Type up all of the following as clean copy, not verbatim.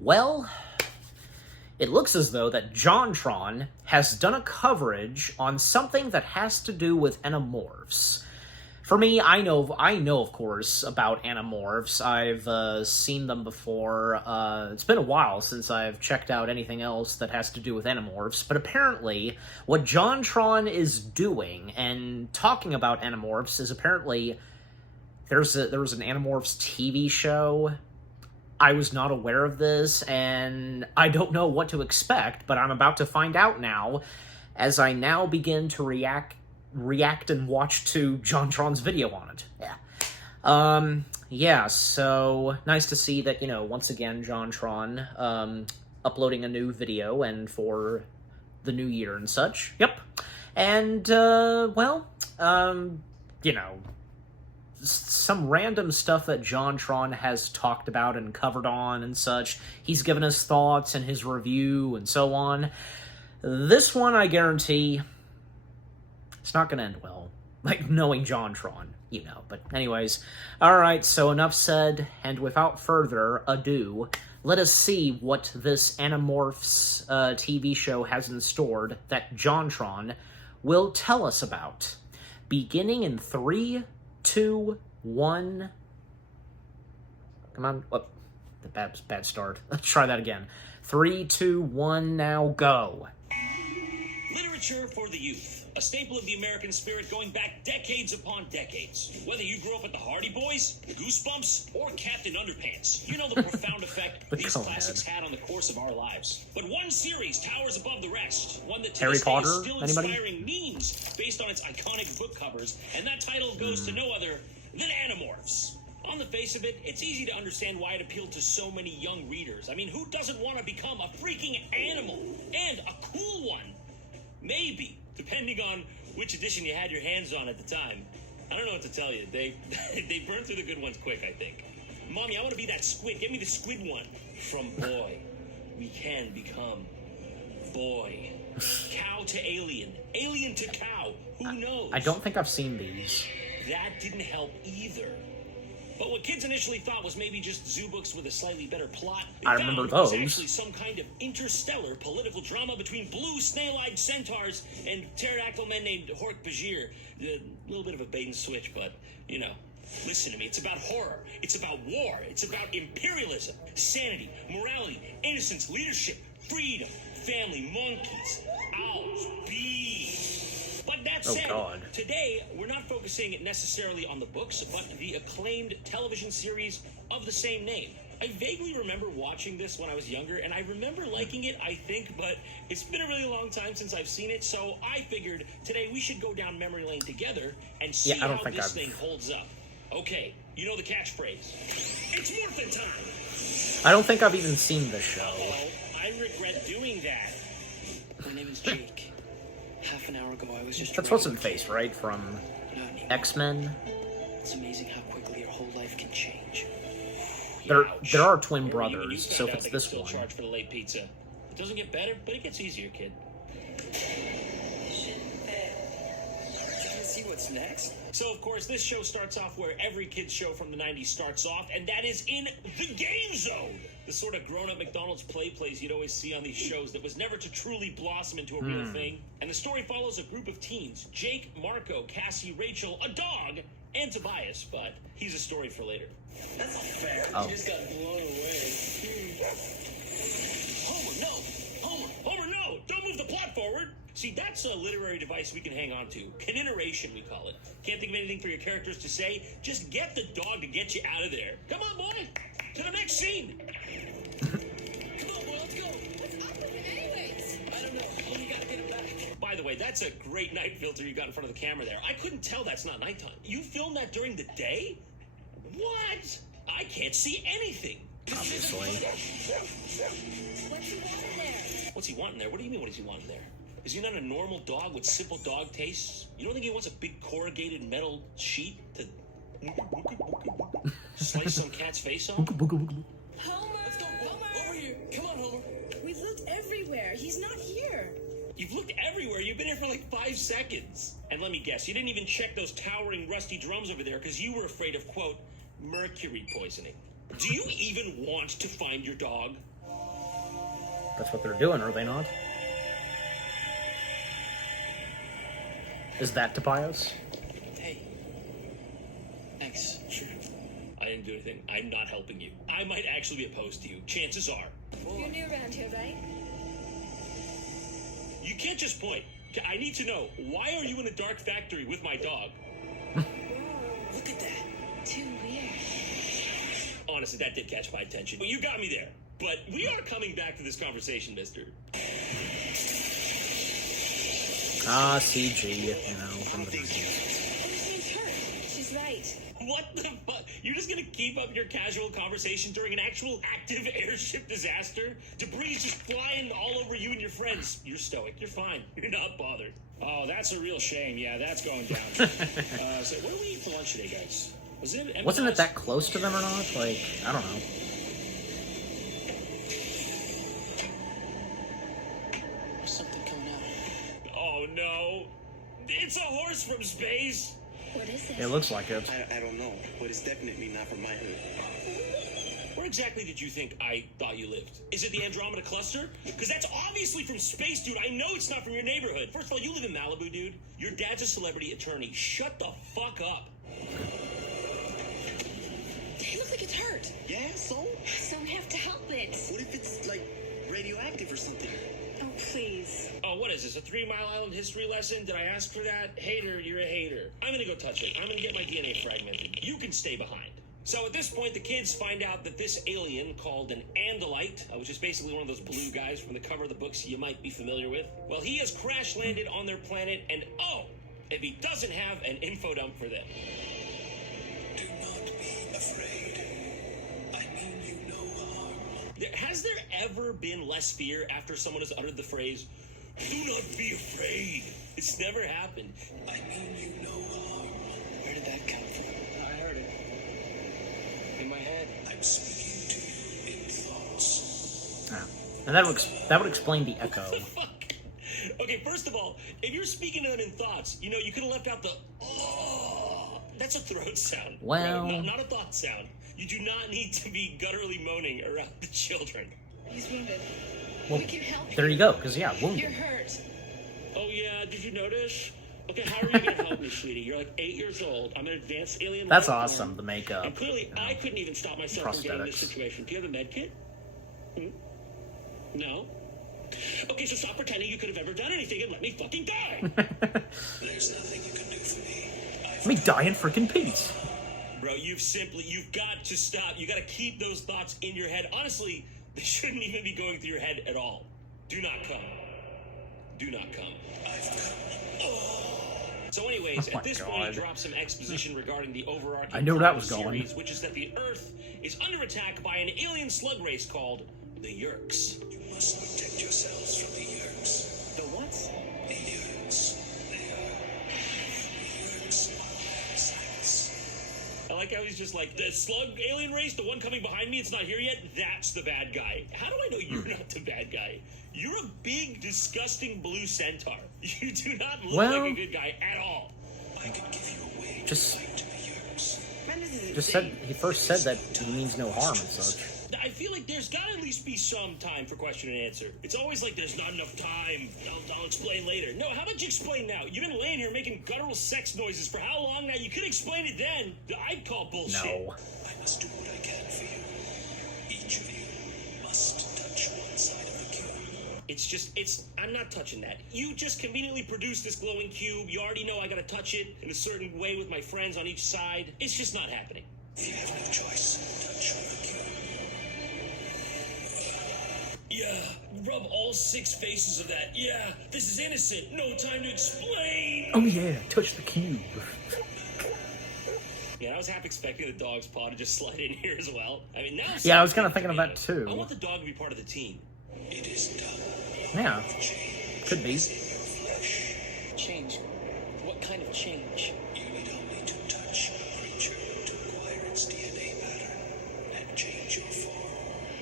Well, it looks as though that JonTron has done a coverage on something that has to do with Animorphs. For me, I know of course, about Animorphs. I've seen them before. It's been a while since I've checked out anything else that has to do with Animorphs, but apparently what JonTron is doing and talking about Animorphs is apparently there was an Animorphs TV show. I was not aware of this, and I don't know what to expect, but I'm about to find out now, as I now begin to react and watch to JonTron's video on it. Yeah, so nice to see that, once again, JonTron, uploading a new video, and for the new year and such. Yep. And, some random stuff that JonTron has talked about and covered on and such. He's given us thoughts and his review and so on. This one, I guarantee, it's not going to end well. Like, knowing JonTron, But anyways, alright, so enough said, and without further ado, let us see what this Animorphs TV show has in store that JonTron will tell us about. Beginning in 3, 2, 1. Come on. Oh, the bad start. Let's try that again. 3, 2, 1, now go. Literature for the youth. A staple of the American spirit going back decades upon decades. Whether you grew up with the Hardy Boys, Goosebumps, or Captain Underpants, you know the profound effect these classics had on the course of our lives. But one series towers above the rest. One that Harry Potter? is still Anybody? inspiring memes based on its iconic book covers, and that title goes to no other than Animorphs. On the face of it, it's easy to understand why it appealed to so many young readers. I mean, who doesn't want to become a freaking animal? And a cool one. Maybe, depending on which edition you had your hands on at the time. I don't know what to tell you. They burn through the good ones quick, I think. Mommy, I want to be that squid. Get me the squid one. From boy, we can become boy. Cow to alien. Alien to cow. Who knows? I don't think I've seen these. That didn't help either. But what kids initially thought was maybe just zoo books with a slightly better plot, I remember was those. actually some kind of interstellar political drama between blue snail-eyed centaurs and pterodactyl men named Hork-Bajir. A little bit of a bait and switch, but, listen to me. It's about horror. It's about war. It's about imperialism, sanity, morality, innocence, leadership, freedom, family, monkeys, owls, bees. But that said, today, we're not focusing necessarily on the books, but the acclaimed television series of the same name. I vaguely remember watching this when I was younger, and I remember liking it, I think, but it's been a really long time since I've seen it, so I figured today we should go down memory lane together and see how this thing holds up. Okay, you know the catchphrase. It's morphin' time! I don't think I've even seen this show. I regret doing that. My name is Jake. Half an hour ago, I was just. That's what's in face, right? From X-Men. It's amazing how quickly your whole life can change. There are twin brothers, so if it's this one. Charge for the late pizza. It doesn't get better, but it gets easier, kid. See what's next? So, of course, this show starts off where every kid's show from the 90s starts off, and that is in the Game Zone! The sort of grown-up McDonald's play place you'd always see on these shows that was never to truly blossom into a real thing. And the story follows a group of teens. Jake, Marco, Cassie, Rachel, a dog, and Tobias, but he's a story for later. That's not fair. You just got blown away. Homer, no! Don't move the plot forward! See, that's a literary device we can hang on to. Coniteration, we call it. Can't think of anything for your characters to say? Just get the dog to get you out of there. Come on, boy! To the next scene! Come on, boy, let's go! What's up with him anyways? I don't know. You gotta get him back. By the way, that's a great night filter you got in front of the camera there. I couldn't tell that's not nighttime. You filmed that during the day? What? I can't see anything. Obviously. What's he wanting there? What's he wanting there? What do you mean, what is he wanting there? Is he not a normal dog with simple dog tastes? You don't think he wants a big corrugated metal sheet to slice some cat's face off? Homer! Let's go, Homer! Over here! Come on, Homer! We've looked everywhere. He's not here. You've looked everywhere. You've been here for like 5 seconds. And let me guess, you didn't even check those towering rusty drums over there because you were afraid of, quote, mercury poisoning. Do you even want to find your dog? That's what they're doing, are they not? Is that Tobias? Hey. Thanks. Sure. I didn't do anything. I'm not helping you. I might actually be opposed to you. Chances are. You're new around here, right? You can't just point. I need to know, why are you in a dark factory with my dog? Look at that. Too weird. Honestly, that did catch my attention. Well, you got me there. But we are coming back to this conversation, mister. Ah, CG, you know, from the movies. Everything's hurt. She's right. What the fuck? You're just gonna keep up your casual conversation during an actual active airship disaster? Debris is just flying all over you and your friends. You're stoic. You're fine. You're not bothered. Oh, that's a real shame. Yeah, that's going down. So what do we eat for lunch today, guys? Was it Wasn't it that close to them or not? Like, I don't know. There's something coming out. Oh no. It's a horse from space. What is it? It looks like it. I don't know, but it's definitely not from my hood. Where exactly did you think I thought you lived? Is it the Andromeda Cluster? Because that's obviously from space, dude. I know it's not from your neighborhood. First of all, you live in Malibu, dude. Your dad's a celebrity attorney. Shut the fuck up. It looks like it's hurt. Yeah, so? So we have to help it. What if it's, like, radioactive or something? Oh, please. Oh, what is this, a 3 Mile Island history lesson? Did I ask for that? Hater, you're a hater. I'm gonna go touch it. I'm gonna get my DNA fragmented. You can stay behind. So at this point, the kids find out that this alien called an Andalite, which is basically one of those blue guys from the cover of the books you might be familiar with, well, he has crash landed on their planet, and oh, if he doesn't have an info dump for them. Do not be afraid. I mean you no harm. Has there ever been less fear after someone has uttered the phrase, "Do not be afraid"? It's never happened. I mean you no harm. Where did that come from? I heard it. In my head. I'm speaking to you in thoughts. Ah. And that would explain the echo. Fuck. Okay, first of all, if you're speaking to them in thoughts, you know, you could have left out the oh. That's a throat sound. Well- Right? Not a thought sound. You do not need to be gutturally moaning around the children. He's wounded. Well, We can help there you go, because, yeah, You're wounded. hurt. Oh yeah, did you notice? Okay, how are you gonna help me, sweetie? You're like 8 years old. I'm an advanced alien. That's life awesome, form. the makeup. And clearly, you know. I couldn't even stop myself from getting in this Prosthetics. situation. Do you have a med kit? No? Okay, so stop pretending you could have ever done anything and let me fucking die! There's nothing you can do for me. Let me die in freaking peace. Bro, you've got to stop. You gotta keep those thoughts in your head. Honestly, they shouldn't even be going through your head at all. Do not come. Do not come. I've come. So anyways, Oh my at this point, God. he drops some exposition regarding the overarching I knew where that was plot of the going. series, which is that the Earth is under attack by an alien slug race called the Yerks. You must protect yourselves from the Yerks. The what? The Yerks. They are... The Yerks are parasites. I like how he's just like, the slug alien race, the one coming behind me, it's not here yet, that's the bad guy. How do I know you're not the bad guy? You're a big, disgusting blue centaur. You do not look Well- like a good guy at all. I can give you a way Just- to fight the Yerks. Just said, he first said that he means no harm and such. I feel like there's gotta at least be some time for question and answer. It's always like there's not enough time. I'll explain later. No, how about you explain now? You've been laying here making guttural sex noises for how long now? You could explain it then. I'd call bullshit. No. I must do what I can for you. Each of you must touch one side of the cube. I'm not touching that. You just conveniently produced this glowing cube. You already know I gotta touch it in a certain way with my friends on each side. It's just not happening. If you have no choice, touch the cube. Yeah, rub all 6 faces of that. Yeah, this is innocent. No time to explain. Oh yeah, touch the cube. Yeah, I was half expecting the dog's paw to just slide in here as well. I mean, now. Yeah, I was kinda thinking of that too. I want the dog to be part of the team. It is done. Yeah, could be. In your flesh. Change. What kind of change? You need only to touch a creature to acquire its DNA pattern and change your form.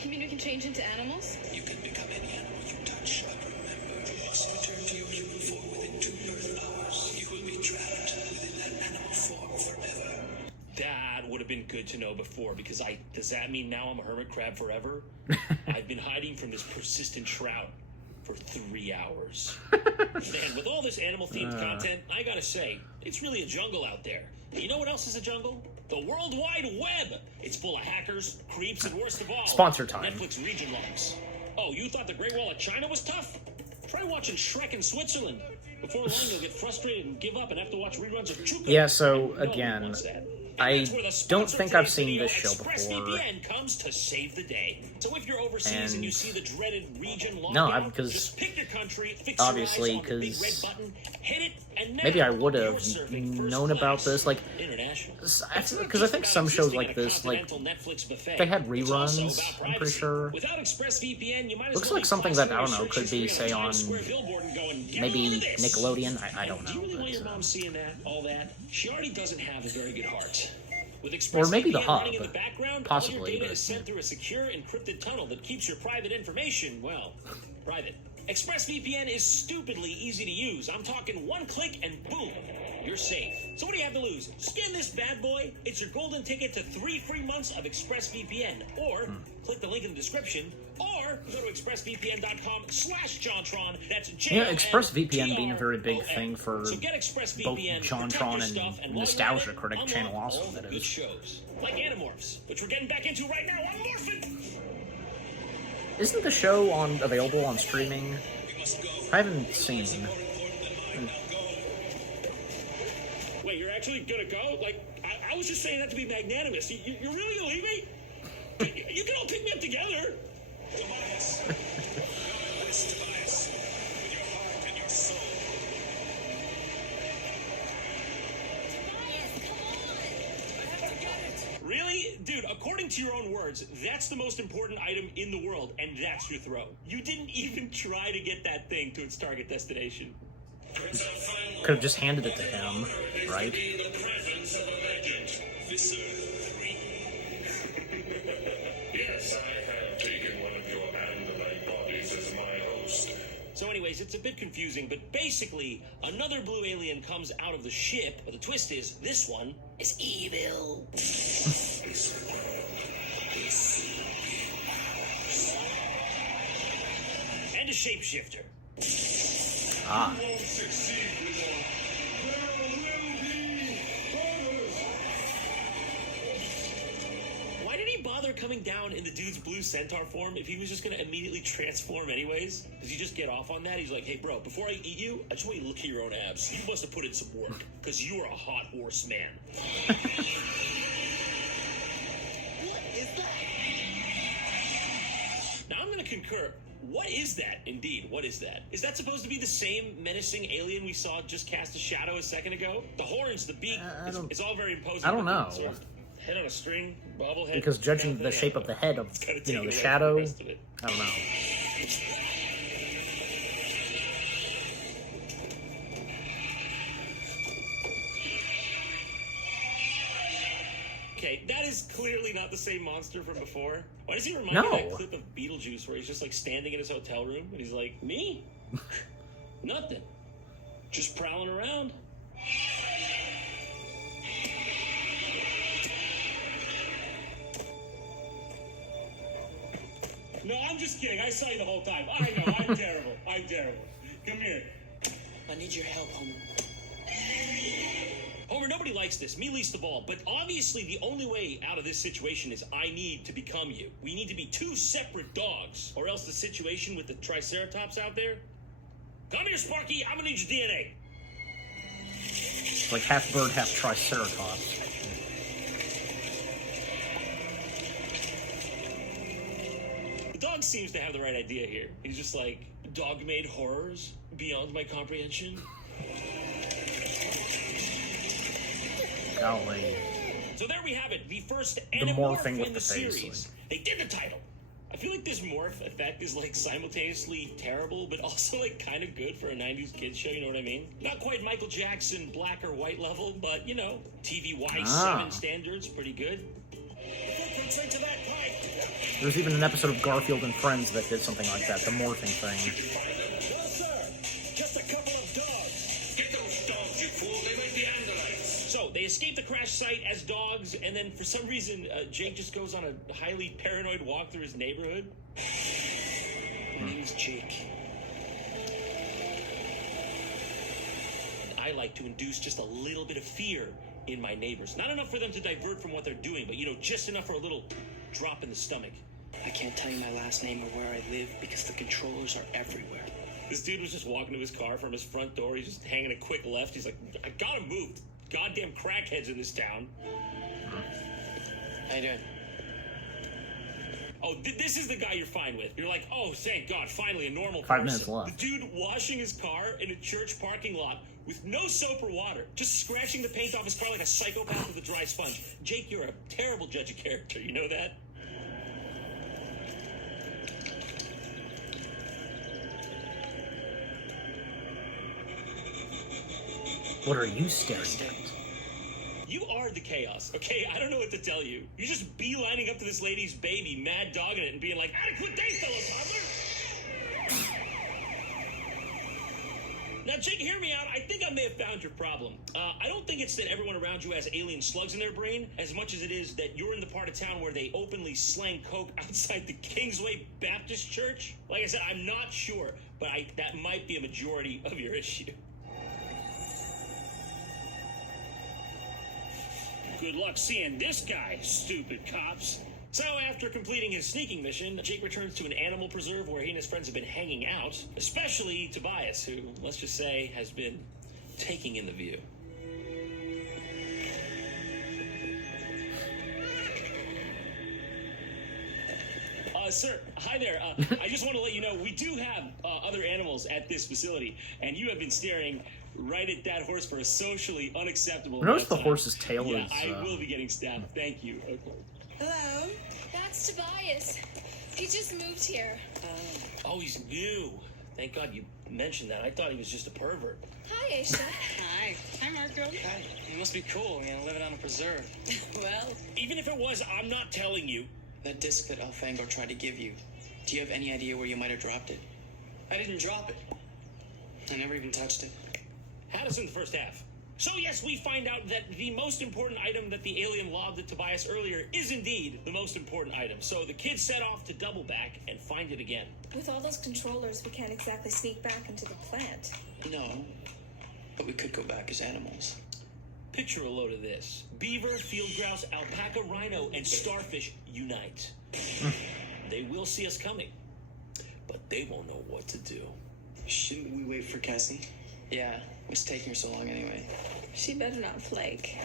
You mean we can change into animals? You can become any animal you touch, but remember, you must return to your human form within 2 Earth hours. You will be trapped within that animal form forever. That that would have been good to know before, because does that mean now I'm a hermit crab forever? I've been hiding from this persistent trout for 3 hours. Man, with all this animal-themed content, I gotta say, it's really a jungle out there. You know what else is a jungle? The World Wide Web! It's full of hackers, creeps, and worst of all, Sponsor time. Netflix region logs. Oh, you thought the Great Wall of China was tough? Try watching Shrek in Switzerland. Before long, you'll get frustrated and give up and have to watch reruns of Chuka. Yeah, so, No one again, wants that. I That's where the don't sponsor think for I've today's seen video, this show before. ExpressVPN comes to save the day. So if you're overseas and you see the dreaded region No, lockdown, because just pick your country, fix obviously, your eyes on the big red 'cause button, hit it, and now maybe I would you're have surfing first known about class. this, like, International. because I think some shows like this, like, they had reruns, I'm pretty sure. Without ExpressVPN, you might as Looks well like be something that, I don't plastered know, your could be, search history say, on a on Times Square billboard and going, "Get a maybe load of this." Nickelodeon, I don't Do you know. really want your But, mom seeing that, all that? She already doesn't have a very good heart. With Or maybe the ExpressVPN hub, running in the background, possibly, all your data but- is sent through a secure, encrypted tunnel that keeps your private information, well, private. ExpressVPN is stupidly easy to use. I'm talking one click and boom, you're safe. So what do you have to lose? Scan this bad boy. It's your golden ticket to 3 free months of ExpressVPN. Or click the link in the description. Or go to expressvpn.com/JohnTron. That's Yeah, ExpressVPN being a very big thing for so get both ExpressVPN, JohnTron and Nostalgia Critic unlock channel also, all the that good is. shows. Like Animorphs, which we're getting back into right now. I'm morphing! Isn't the show available on streaming? I haven't seen. Wait, you're actually gonna go? Like, I was just saying that to be magnanimous. You're really gonna leave me? You can all pick me up together. Tobias. This Tobias. With your heart and your soul. Really? Dude, according to your own words, that's the most important item in the world, and that's your throat. You didn't even try to get that thing to its target destination. Could have just handed it to him, right? Visser 3. Yes, I have taken one of your andalite bodies as my host. So anyways, it's a bit confusing, but basically, another blue alien comes out of the ship, but the twist is, this one is evil. And a shapeshifter. Ah. Won't succeed with all. There will be others. Why did he bother coming down in the dude's blue centaur form if he was just gonna immediately transform anyways? Does he just get off on that? He's like, hey bro, before I eat you, I just want you to look at your own abs. You must have put in some work, because you are a hot horse man. What is that? Now I'm gonna concur. What is that, indeed? What is that? Is that supposed to be the same menacing alien we saw just cast a shadow a second ago? The horns, the beak, it's all very imposing. I don't know. Sort of head on a string, bobblehead. Because judging kind the of thing. shape of the head of, It's gotta the take away from shadow, the rest of it. I don't know. Okay, that is clearly not the same monster from before. Why does he remind me No. of that clip of Beetlejuice where he's just like standing in his hotel room and he's like, me? Nothing. Just prowling around. No, I'm just kidding. I saw you the whole time. I know, I'm terrible. I'm terrible. Come here. I need your help, Homer. Homer, nobody likes this, me least of all, but obviously the only way out of this situation is I need to become you. We need to be two separate dogs, or else the situation with the Triceratops out there... Come here, Sparky, I'm gonna need your DNA. It's like half bird, half triceratops. The dog seems to have the right idea here. He's just like, dog-made horrors beyond my comprehension. Golly. So there we have it, the first The Animorph morphing with in the the face, series. They did the title. I feel like this morph effect is like simultaneously terrible, but also like kind of good for a 90s kids show, you know what I mean? Not quite Michael Jackson black or white level, but you know, TVY 7 standards, pretty good. There's even an episode of Garfield and Friends that did something like that, the morphing thing. No, sir. Just a couple of dogs. Get those dogs, you fool. They might be andalites. So, they escape the crash site as dogs, and then for some reason, Jake just goes on a highly paranoid walk through his neighborhood. My name is Jake. And I like to induce just a little bit of fear in my neighbors. Not enough for them to divert from what they're doing, but, you know, just enough for a little drop in the stomach. I can't tell you my last name or where I live because the controllers are everywhere. This dude was just walking to his car from his front door. He's just hanging a quick left. He's like, I gotta move. Goddamn crackheads in this town. How you doing? Oh, this is the guy you're fine with. You're like, oh, thank God, finally a normal 5 person. minutes left. The dude washing his car in a church parking lot with no soap or water, just scratching the paint off his car like a psychopath with a dry sponge. Jake, you're a terrible judge of character. You know that? What are you staring at? You are the chaos, okay? I don't know what to tell you. You're just beelining up to this lady's baby, mad dogging it, and being like, adequate day, fellow toddler! Now, Jake, hear me out. I think I may have found your problem. I don't think it's that everyone around you has alien slugs in their brain, as much as it is that you're in the part of town where they openly slang coke outside the Kingsway Baptist Church. Like I said, I'm not sure, but that might be a majority of your issue. Good luck seeing this guy, stupid cops. So, after completing his sneaking mission, Jake returns to an animal preserve where he and his friends have been hanging out, especially Tobias, who, let's just say, has been taking in the view. Sir, hi there. I just want to let you know we do have other animals at this facility, and you have been staring right at that horse for a socially unacceptable amount Notice of the time. horse's tail Yeah, is. I will be getting stabbed. Thank you. Okay. Hello? That's Tobias. He just moved here. Oh, he's new. Thank God you mentioned that. I thought he was just a pervert. Hi, Aisha. Hi. Hi, Marco. Hi. You must be cool, living on a preserve. Well, Even if it was, I'm not telling you. That disc that Alfango tried to give you, do you have any idea where you might have dropped it? I didn't drop it. I never even touched it. Had us in the first half. So yes, we find out that the most important item that the alien lobbed at Tobias earlier is indeed the most important item. So the kids set off to double back and find it again. With all those controllers, we can't exactly sneak back into the plant. No, but we could go back as animals. Picture a load of this. Beaver, field grouse, alpaca, rhino, and starfish unite. They will see us coming, but they won't know what to do. Shouldn't we wait for Cassie? Yeah, what's taking her so long anyway? She better not flake.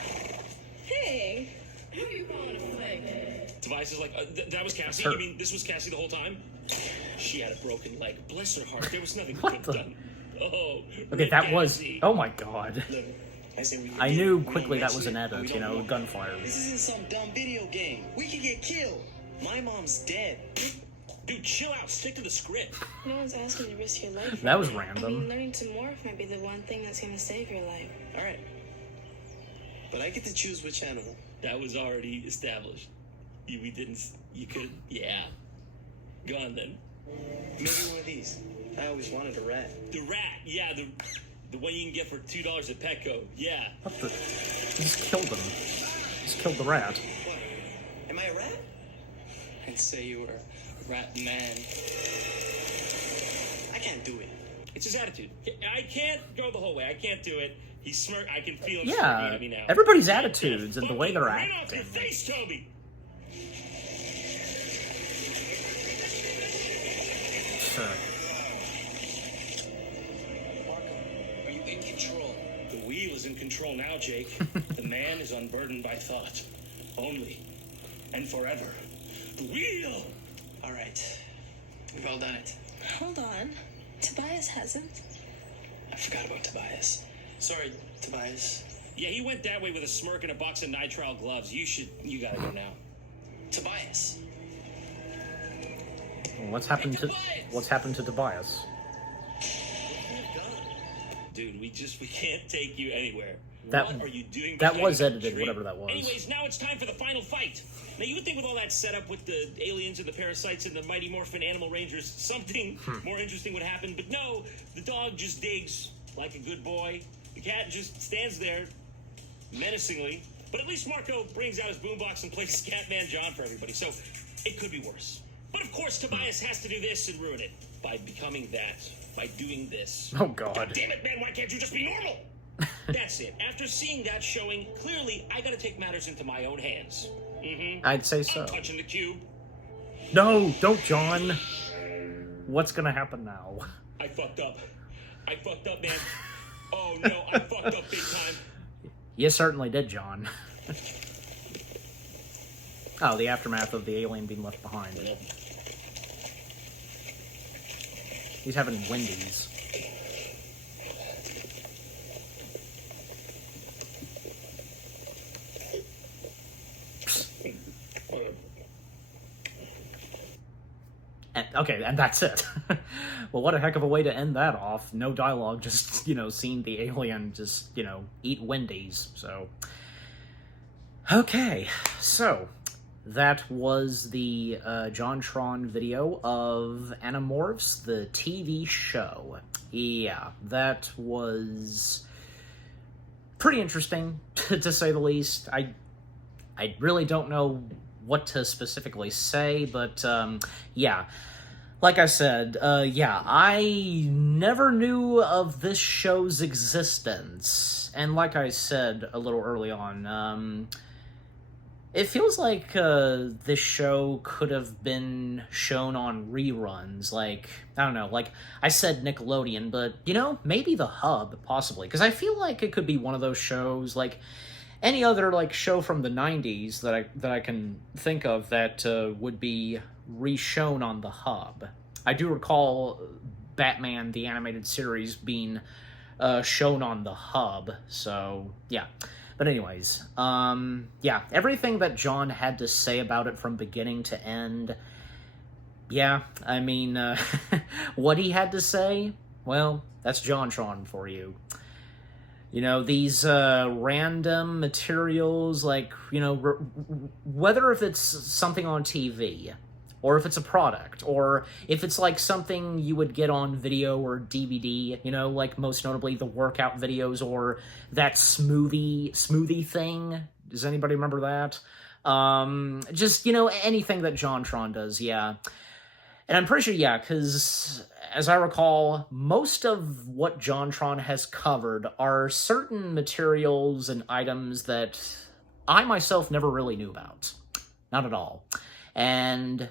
Hey! who are you calling a flake? Tobias is like, that was Cassie? her. You mean this was Cassie the whole time? She had a broken leg. Bless her heart. There was nothing we What could the- have done. Oh, Okay, that was. Cassie. Oh my god. Look, I say we I forget knew it. We quickly don't that was mention an it, edit, we you don't know, know. gunfire. This isn't some dumb video game. We could get killed. My mom's dead. Dude, chill out. Stick to the script. No one's asking you to risk your life. That was I mean, random. learning to morph might be the one thing that's gonna save your life. All right. But I get to choose which animal. That was already established. You could, yeah. Go on then. Maybe one of these. I always wanted a rat. The rat, yeah, the one you can get for $2 at Petco, yeah. What the? He just killed him. Just killed the rat. What? Am I a rat? I'd say you were a rat man. I can't do it. It's his attitude. I can't go the whole way. I can't do it. He's smirk. I can feel him smirking Yeah, at me now. everybody's attitudes and the way they're Right off your acting. face, Toby. Sure. Marco, are you in control? The wheel is in control now, Jake. The man is unburdened by thought. Only and forever. The wheel! All right. We've all done it. Hold on. Tobias hasn't. I forgot about Tobias. Sorry, Tobias. Yeah, he went that way with a smirk and a box of nitrile gloves. You gotta go now. Tobias. What's happened to Tobias? Dude, we can't take you anywhere. That- what are you doing? that behind was that edited, tree? whatever that was. Anyways, now it's time for the final fight. Now you would think with all that setup with the aliens and the parasites and the Mighty Morphin Animal Rangers, something more interesting would happen. But no, the dog just digs like a good boy. The cat just stands there, menacingly, but at least Marco brings out his boombox and plays Scatman John for everybody, so it could be worse. But of course, Tobias has to do this and ruin it by becoming that, by doing this. Oh, God. God damn it, man, why can't you just be normal? That's it. After seeing that showing, clearly I gotta take matters into my own hands. I'd say so. I'm touching the cube. No, don't, John. What's gonna happen now? I fucked up. I fucked up, man. Oh no, I fucked up big time. You certainly did, John. Oh, the aftermath of the alien being left behind. He's having Wendy's. And that's it. Well, what a heck of a way to end that off. No dialogue, just, seeing the alien just, eat Wendy's, so. Okay, so that was the JonTron video of Animorphs, the TV show. Yeah, that was pretty interesting, to say the least. I really don't know what to specifically say, but yeah, like I said, I never knew of this show's existence, and like I said a little early on, it feels like this show could have been shown on reruns, like, I don't know, like, I said Nickelodeon, but, maybe the Hub, possibly, because I feel like it could be one of those shows, like, any other, like, show from the 90s that I can think of that would be re-shown on the Hub. I do recall Batman, the animated series, being shown on the Hub, so, yeah. But anyways, yeah, everything that John had to say about it from beginning to end, yeah, I mean, what he had to say, well, that's JonTron for you. These random materials, like, whether if it's something on TV, or if it's a product, or if it's like something you would get on video or DVD, like most notably the workout videos, or that smoothie thing. Does anybody remember that? Just, anything that JonTron does, yeah. And I'm pretty sure, yeah, because, as I recall, most of what JonTron has covered are certain materials and items that I myself never really knew about. Not at all. And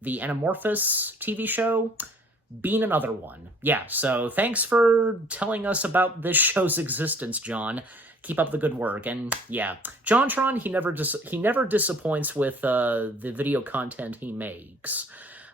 the Animorphs TV show being another one. Yeah, so thanks for telling us about this show's existence, John. Keep up the good work. And yeah, JonTron, he never disappoints with the video content he makes.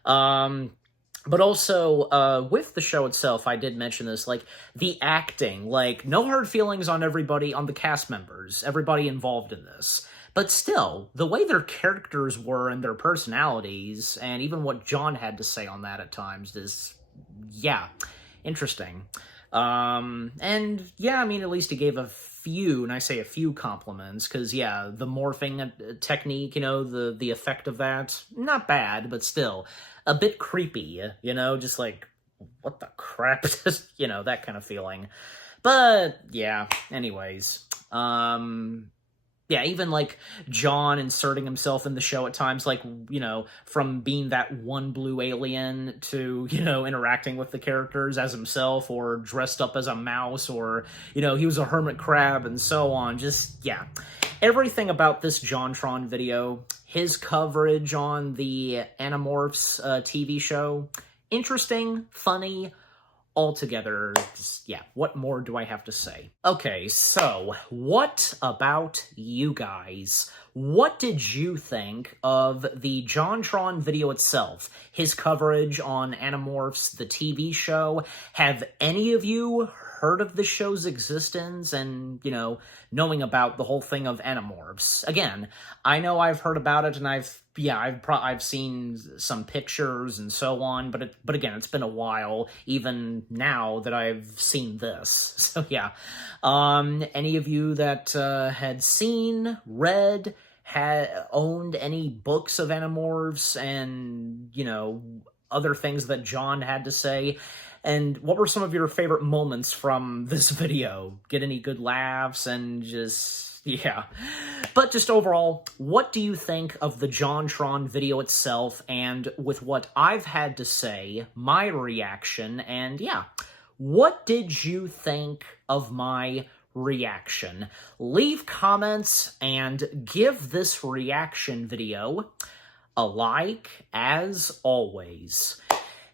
But also, with the show itself, I did mention this, like, the acting, like, no hard feelings on everybody, on the cast members, everybody involved in this. But still, the way their characters were and their personalities, and even what John had to say on that at times is, yeah, interesting. And yeah, I mean, at least he gave a few, and I say a few compliments, because yeah, the morphing technique, the effect of that, not bad, but still, a bit creepy, just like, what the crap, that kind of feeling. But yeah, anyways, yeah, even, like, John inserting himself in the show at times, like, from being that one blue alien to, interacting with the characters as himself, or dressed up as a mouse, or, he was a hermit crab, and so on. Just, yeah. Everything about this JonTron video, his coverage on the Animorphs TV show, interesting, funny, altogether, just, yeah, what more do I have to say? Okay, so, what about you guys? What did you think of the JonTron video itself? His coverage on Animorphs, the TV show? Have any of you heard of the show's existence and, knowing about the whole thing of Animorphs? Again, I know I've heard about it, and I've seen some pictures and so on, but again, it's been a while, even now that I've seen this. So yeah, any of you that had seen, read, had owned any books of Animorphs, and other things that John had to say? And what were some of your favorite moments from this video? Get any good laughs and just, Yeah. But just overall, what do you think of the JonTron video itself, and with what I've had to say, my reaction, and yeah, what did you think of my reaction? Leave comments and give this reaction video a like, as always.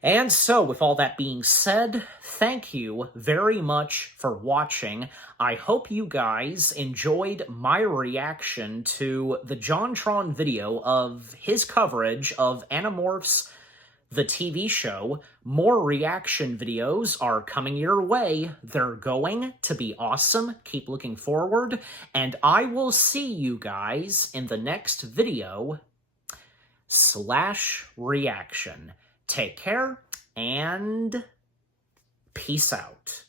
And so, with all that being said, thank you very much for watching. I hope you guys enjoyed my reaction to the JonTron video of his coverage of Animorphs, the TV show. More reaction videos are coming your way. They're going to be awesome. Keep looking forward. And I will see you guys in the next video / reaction. Take care, and peace out.